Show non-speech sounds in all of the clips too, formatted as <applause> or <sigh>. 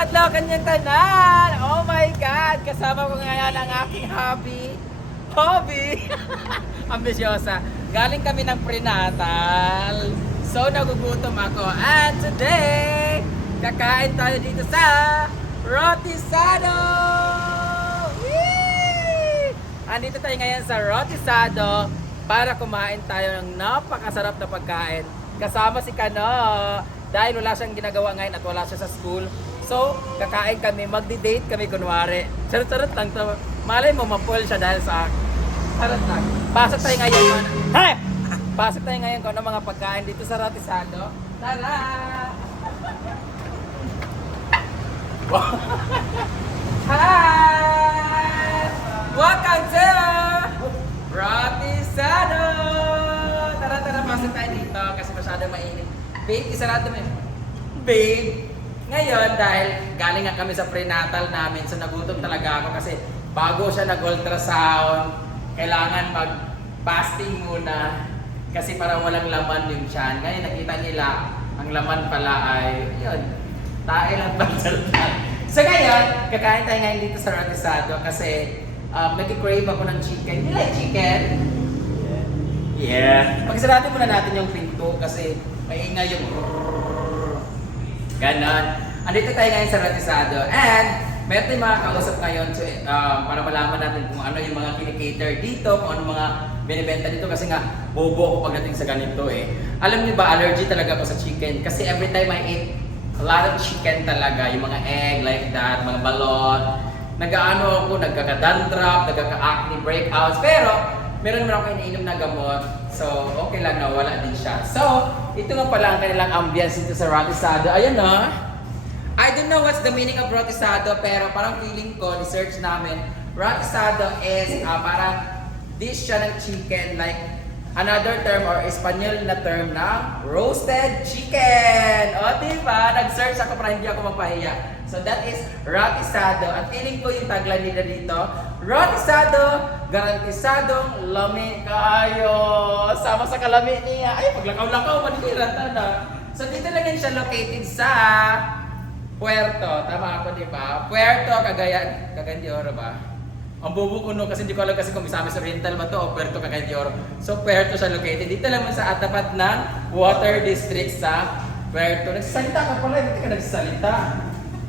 adlaw kanyang tanan. Oh my God! Kasama ko ngayon ang aking hobby. Hobby! <laughs> Ambisyosa. Galing kami ng prenatal. So, nagugutom ako. And today, kakain tayo dito sa Rotisado! Whee! Andito tayo ngayon sa Rotisado para kumain tayo ng napakasarap na pagkain. Kasama si Kano dahil wala siyang ginagawa ngayon at wala siya sa school. So, kakain kami, magdi-date kami kunwari. Charot-charot lang to. Malay mo, mapul siya dahil sa akin. Charot lang. Pasok tayo ngayon. Hey! Pasok tayo ngayon kung ano mga pagkain dito sa Rotisado. Tara! Hi! Welcome to Rotisado! Tara, tara, pasok tayo dito kasi masyado mainit. Babe, isarado mo yun. Babe, ngayon dahil galing nga kami sa prenatal namin, so nagutom talaga ako kasi bago siya nag-ultrasound, kailangan mag-fasting muna kasi para walang laman yung tiyan. Ngayon nakita nila, ang laman pala ay, yun, tae lang pagsalita. So ngayon, kakain tayo ngayon dito sa Rotisado kasi um, nag-crave ako ng chicken. You like chicken? Yeah. Pagsarado muna natin yung pinto kasi maingay yung Ganon. Andito tayo ngayon sa Ratisado and meron tayong mga kausap ngayon to, um, para malaman natin kung ano yung mga kinikater dito, kung ano mga binibenta dito. Kasi nga bobo ako pagdating sa ganito eh. Alam niyo ba, allergy talaga ako sa chicken. Kasi every time I eat a lot of chicken talaga, yung mga egg like that, mga balot, nag-ano ako, nagkaka-dandruff, nagkaka-acne breakouts, pero meron naman ako iniinom na gamot. So, okay lang na wala din siya. So, ito nga pala ang kanilang ambience dito sa Rotisado. Ayan na. I don't know what's the meaning of Rotisado, pero parang feeling ko, research namin, Rotisado is ah, parang dish siya ng chicken, like another term or Espanyol na term na roasted chicken. O, diba? Nag-search ako para hindi ako mapahiya. So that is Rotisado. At feeling ko yung tagline nila dito, Rotisado, garantisadong lami kayo. Sama sa kalami niya. Ay, paglakaw-lakaw, manihirata na. So dito yan siya located sa Puerto. Tama ako, di ba? Puerto, Cagayan. Cagayan de Oro ba? Ang bubo ko no, kasi hindi ko alam kasi kung Misamis Oriental ba to o Puerto Cagayan de Oro. So Puerto siya located. Dito lang sa atapat ng Water District sa Puerto. Nagsasalita ka pala, hindi ka nagsasalita.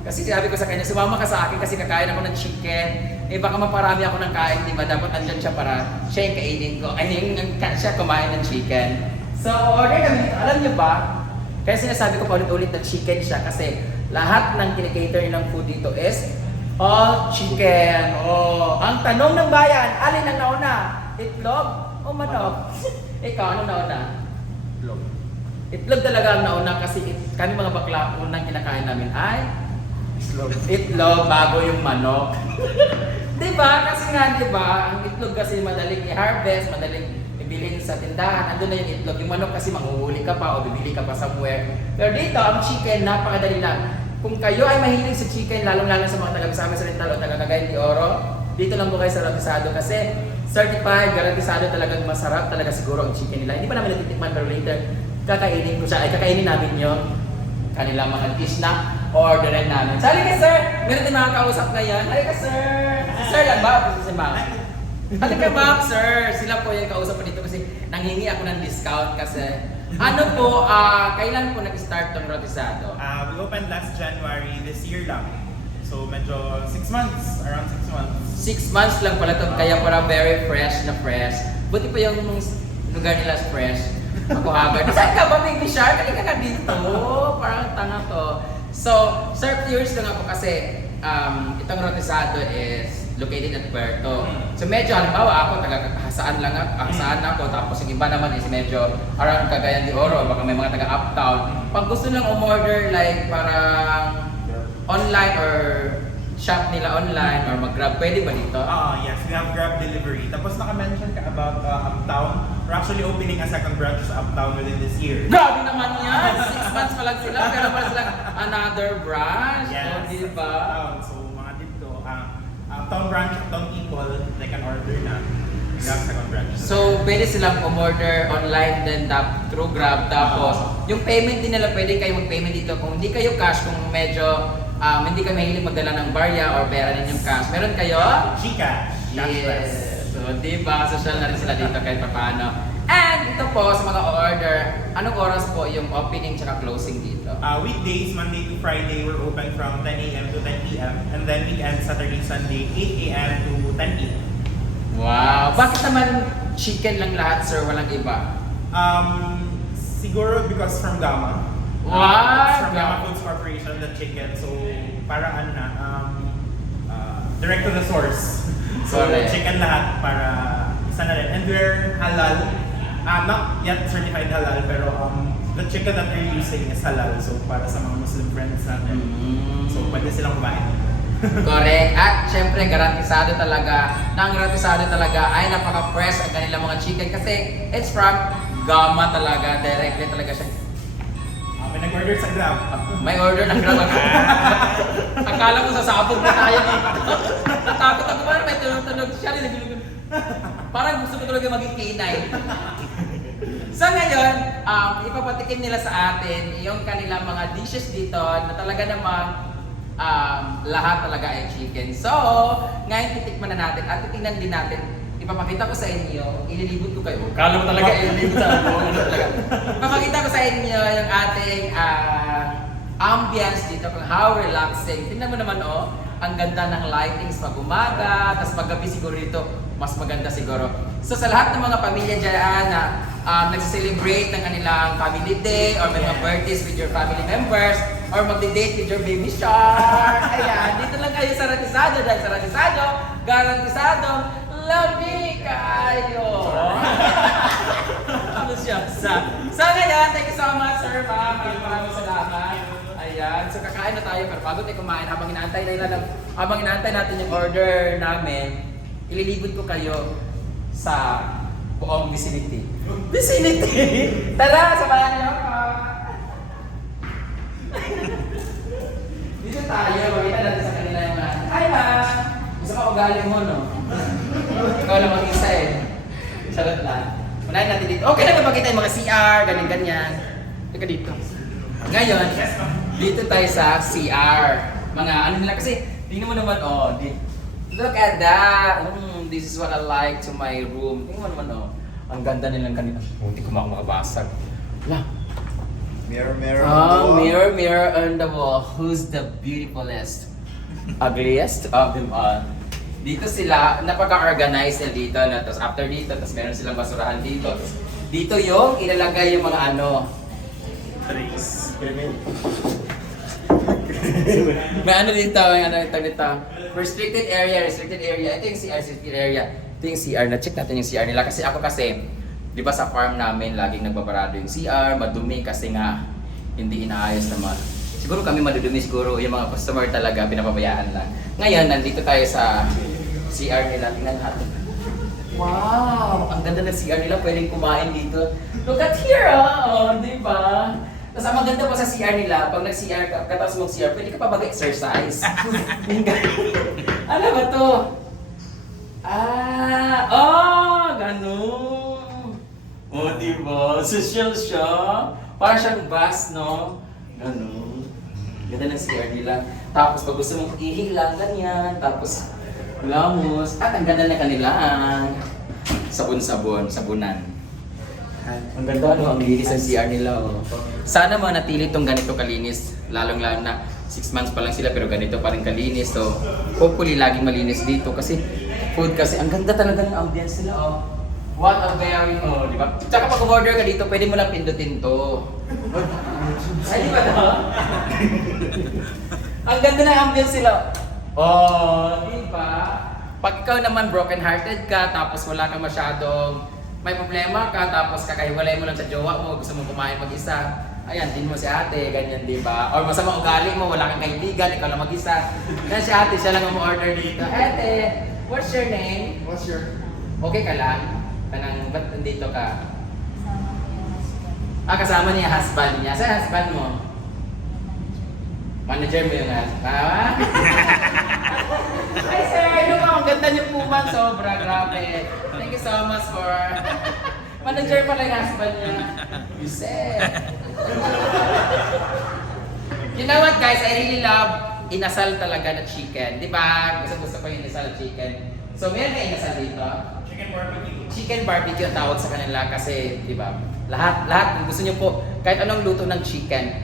Kasi sabi ko sa kanya, sumama ka sa akin kasi kakain ako ng chicken. Eh baka maparami ako ng kain, di ba? Dapat andyan siya para siya yung kainin ko. Ay, yung, yung, siya kumain ng chicken. So, order kami dito. Alam niyo ba, kaya sinasabi ko pa ulit-ulit na chicken siya kasi lahat ng kinikater nilang food dito is all chicken. Oh, ang tanong ng bayan, alin ang nauna? Itlog o manok? <laughs> Ikaw, ano nauna? Itlog. Itlog talaga ang nauna kasi it, kami mga bakla, unang kinakain namin ay Itlog. itlog bago yung manok. <laughs> 'Di ba? Kasi nga 'di ba, ang itlog kasi madaling i-harvest, madaling ibilin sa tindahan. Andun na yung itlog. Yung manok kasi manghuhuli ka pa o bibili ka pa somewhere. Pero dito, ang chicken, napakadali lang. Kung kayo ay mahilig sa chicken, lalong-lalo sa mga taga-Misamis Oriental o taga-Cagayan de Oro, dito lang po kayo sa Rotisado kasi certified, garantisado talagang masarap talaga siguro ang chicken nila. Hindi pa namin natitikman pero later kakainin ko siya, ay kakainin namin yung kanilang mga dish na orderin namin. So, halika sir! Meron din mga kausap ngayon. Halika sir! Si sir lang ba? O si ma'am? Halika ma'am, sir! Sila po yung kausap ko dito kasi nanghingi ako ng discount kasi ano po, ah, kailan po nag-start tong Rotisado? Uh, we opened last January this year lang. So medyo 6 months, around 6 months. Six months lang pala to, kaya para very fresh na fresh. Buti pa yung lugar nila fresh. Ako haggard. <laughs> Saan ka ba, baby shark? Halika ka dito. Parang tanga to. So, sir, curious lang ako kasi um, itong Rotisado is located at Puerto. Mm. So medyo halimbawa ako taga Hasaan lang ako, Hasaan ako tapos yung iba naman is medyo around Cagayan de Oro, baka may mga taga Uptown. Pag gusto lang umorder like parang online or shop nila online or mag-grab, pwede ba dito? Ah, yes, we have Grab delivery. Tapos naka-mention ka about uh, Uptown. We're actually opening a second branch sa Uptown within this year. Grabe naman yan! Six months pa lang sila, pero pa sila another branch. Yes. O, di ba? Uptown. So mga dito, uh, Uptown branch, Uptown people, they can order na. Have second branch. So, pwede silang umorder online then tap, through Grab. Tapos, yung payment din nila, pwede kayo mag-payment dito. Kung hindi kayo cash, kung medyo um, hindi kayo mahilig magdala ng barya or pera ninyong cash, meron kayo? Gcash. Cashless. Yes. So, di ba? Social na rin sila dito kahit paano. And ito po sa mga order, anong oras po yung opening tsaka closing dito? Uh, weekdays, Monday to Friday, we're open from 10 a.m. to 10 p.m. And then weekend, Saturday, Sunday, 8 a.m. to 10 p.m. Wow! Bakit naman chicken lang lahat, sir? Walang iba? Um, siguro because from Gamma. Wow! Uh, from Gamma Foods Corporation, the chicken. So, parang ano na, um, direct to the source. So, Correct. chicken lahat para isa na rin. And we're halal. Uh, not yet certified halal, pero um, the chicken that we're using is halal. So, para sa mga Muslim friends natin. Mm. So, pwede silang kumain. Correct. At syempre, garantisado talaga, nang garantisado talaga ay napaka-fresh ang kanilang mga chicken kasi it's from Gama talaga. Directly talaga siya. Uh, may nag-order sa Grab. May order ng grab. <laughs> Akala ko sasabog na tayo dito. Natakot ako parang may tunog-tunog siya rin. Parang gusto ko talaga maging K9. So ngayon, um, ipapatikim nila sa atin yung kanilang mga dishes dito na talaga namang um, lahat talaga ay chicken. So, ngayon titikman na natin at titingnan din natin. Ipapakita ko sa inyo, ililibot ko kayo. Kala mo talaga ililibot sa ako. Ipapakita ko sa inyo yung ating ambience dito kung how relaxing. Tingnan mo naman oh, ang ganda ng lightings pag umaga, tapos pag gabi siguro dito, mas maganda siguro. So sa lahat ng mga pamilya dyan na um, nagse-celebrate ng kanilang family day or may mga birthdays with your family members or magde-date with your baby shark. <laughs> Ayan, dito lang kayo sa Ratisado dahil sa Ratisado, garantisado, labi kayo. <laughs> ano siya? Sa, so ngayon, thank you so much sir, ma'am. Maraming salamat. Ayan, so kakain na tayo pero bago tayo kumain, habang inaantay nila ng, habang inaantay natin yung order namin, ililibot ko kayo sa buong vicinity. Vicinity! <laughs> Tara, samahan niyo ako. <laughs> Dito tayo, makita natin sa kanila yung mga, Hi ma'am! Gusto ka ugali mo, no? Ikaw lang mag-isa eh. Charot lang. Unahin natin dito. Okay na ba makita yung mga CR, ganyan-ganyan. Teka dito. Ngayon, dito tayo sa CR. Mga ano nila kasi, tingnan mo naman, oh, di, look at that. Mm, this is what I like to my room. Tingnan mo naman, oh. Ang ganda nilang kanina. Oh, hindi ko mak- makabasag. Lah. Mirror, mirror. on the Oh, wall. mirror, mirror on the wall. Who's the beautifulest? Ugliest of them all. Dito sila, napaka-organize nila dito. Na, tapos after dito, tapos meron silang basurahan dito. Tapos dito yung ilalagay yung mga ano. Trace. May ano dito, may ano dito dito. Restricted area, restricted area. Ito yung CR, restricted area. Ito yung CR. Na-check natin yung CR nila. Kasi ako kasi, di ba sa farm namin, laging nagbabarado yung CR, madumi kasi nga hindi inaayos naman. Siguro kami madudumi siguro yung mga customer talaga, pinapabayaan lang. Ngayon, nandito tayo sa CR nila. Tingnan natin. Wow! Ang ganda ng CR nila. Pwedeng kumain dito. Look at here! Oh, di ba? Tapos ang maganda pa sa CR nila, pag nag-CR ka, katapos mong CR, pwede ka pa mag-exercise. <laughs> Ano ba to? Ah! Oh! Ganun! Oh, di ba? Social siya. Para siyang bus, no? Ganun. Ganda ng CR nila. Tapos pag gusto mong ihi lang, ganyan. Tapos, lamos. At ang ganda na kanilang sabon-sabon, sabunan. Ang ganda, no? Ang linis ng CR nila, oh. Sana manatili tong ganito kalinis. Lalong-lalo na 6 months pa lang sila pero ganito pa rin kalinis. So, hopefully laging malinis dito kasi food kasi ang ganda talaga ng ambience nila, oh. What a very, oh, di ba? Tsaka pag order ka dito, pwede mo lang pindutin to. Ay, di ba to? <laughs> ang ganda ng ambience nila. Oh, di ba? Pag ikaw naman broken-hearted ka, tapos wala kang masyadong may problema ka, tapos kakahiwalay mo lang sa jowa mo, gusto mo kumain mag-isa, ayan, din mo si ate, ganyan, di ba? Or masama ugali mo, wala kang kaibigan, ikaw lang mag-isa. Yan si ate, siya lang ang order dito. Ate, what's your name? What's your... Okay ka lang? Kanang, ba't nandito ka? Ah, kasama niya husband niya. Saan husband mo? Manager mo yung husband. Ah? <laughs> Hi sir, ano ba? Ang ganda niyo po man. Sobra, grabe. You so much for... <laughs> Manager pala yung husband niya. You said. you know what guys, I really love inasal talaga na chicken. Di ba? Gusto gusto ko yung inasal chicken. So, meron na inasal dito. Chicken barbecue. Chicken barbecue ang tawag sa kanila kasi, di ba? Lahat, lahat, gusto niyo po, kahit anong luto ng chicken.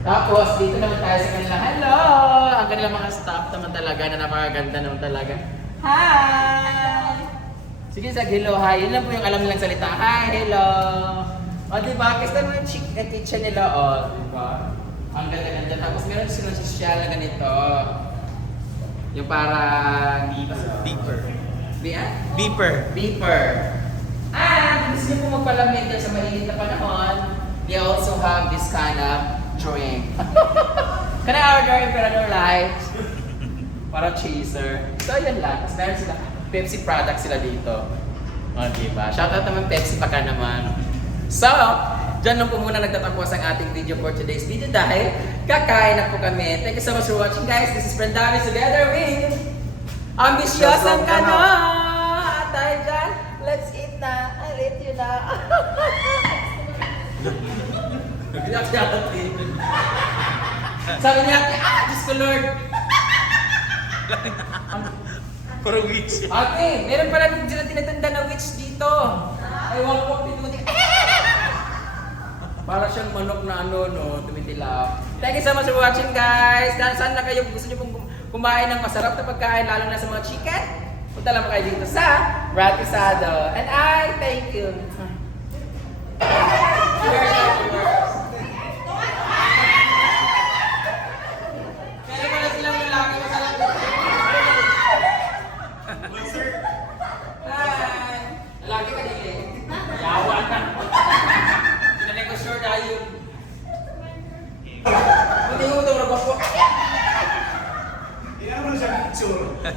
Tapos, dito naman tayo sa kanila. Hello! Ang kanilang mga staff naman talaga na napakaganda naman talaga. Hi! Sige, sag hello, hi. Yun lang po yung alam nilang salita. Hi, hello! O, di ba? Kasi naman yung chick- eh, kitchen nila, o, di ba? Ang ganda-ganda. Tapos meron silang social na ganito. Yung parang... Beeper. Bi- ah? Beeper. beeper. And gusto niyo po magpalamig sa mainit na panahon, they also have this kind of drink. <laughs> Can I order Imperator Light? Para chaser. So, yun lang. Tapos meron sila, Pepsi product sila dito. O, diba? Shoutout naman Pepsi pa ka naman. So, dyan lang po muna nagtatapos ang ating video for today's video dahil kakain na po kami. Thank you so much for watching guys. This is Brandami together with Ambisyosang ka na! At tayo dyan, let's eat na. I let you na. <laughs> Sabi niya, ah, Diyos ko Lord. <laughs> Puro witch. Ate, meron pala din sila tinatanda na witch dito. Ay, wag wag tumuti. Para siyang manok na ano, no, tumitilap. Thank you so much for watching, guys. Dahil saan na kayo gusto niyo pong kum- kumain ng masarap na pagkain, lalo na sa mga chicken? Punta lang kayo dito sa Ratisado. And I thank you. Cheers, viewers. Kaya pala silang lalaki masarap. Hi! Lalaki ka dili. Yawa na. Sinanay ko sure tayo. Buti ko ito, rabak ko. Iyan mo siya picture. Tawa ka ba? Tawa ha? Ah, wala. Wala?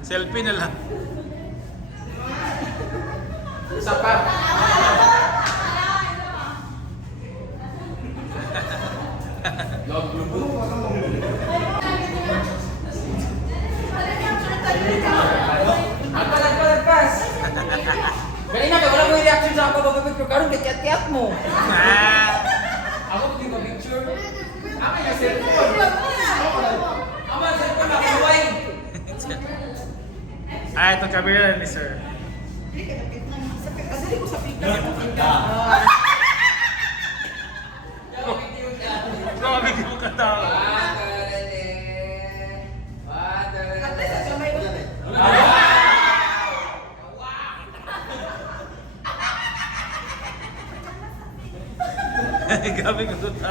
Selfie na lang. Isa pa. Log lubo. Reaction sa ako pag-picture. Karoon, kiat-kiat mo. Ako hindi ma-picture. Ako yung cellphone. Ako yung cellphone, nakuhay. Ah, ito camera ni sir. Grabe Grabe ko. Sa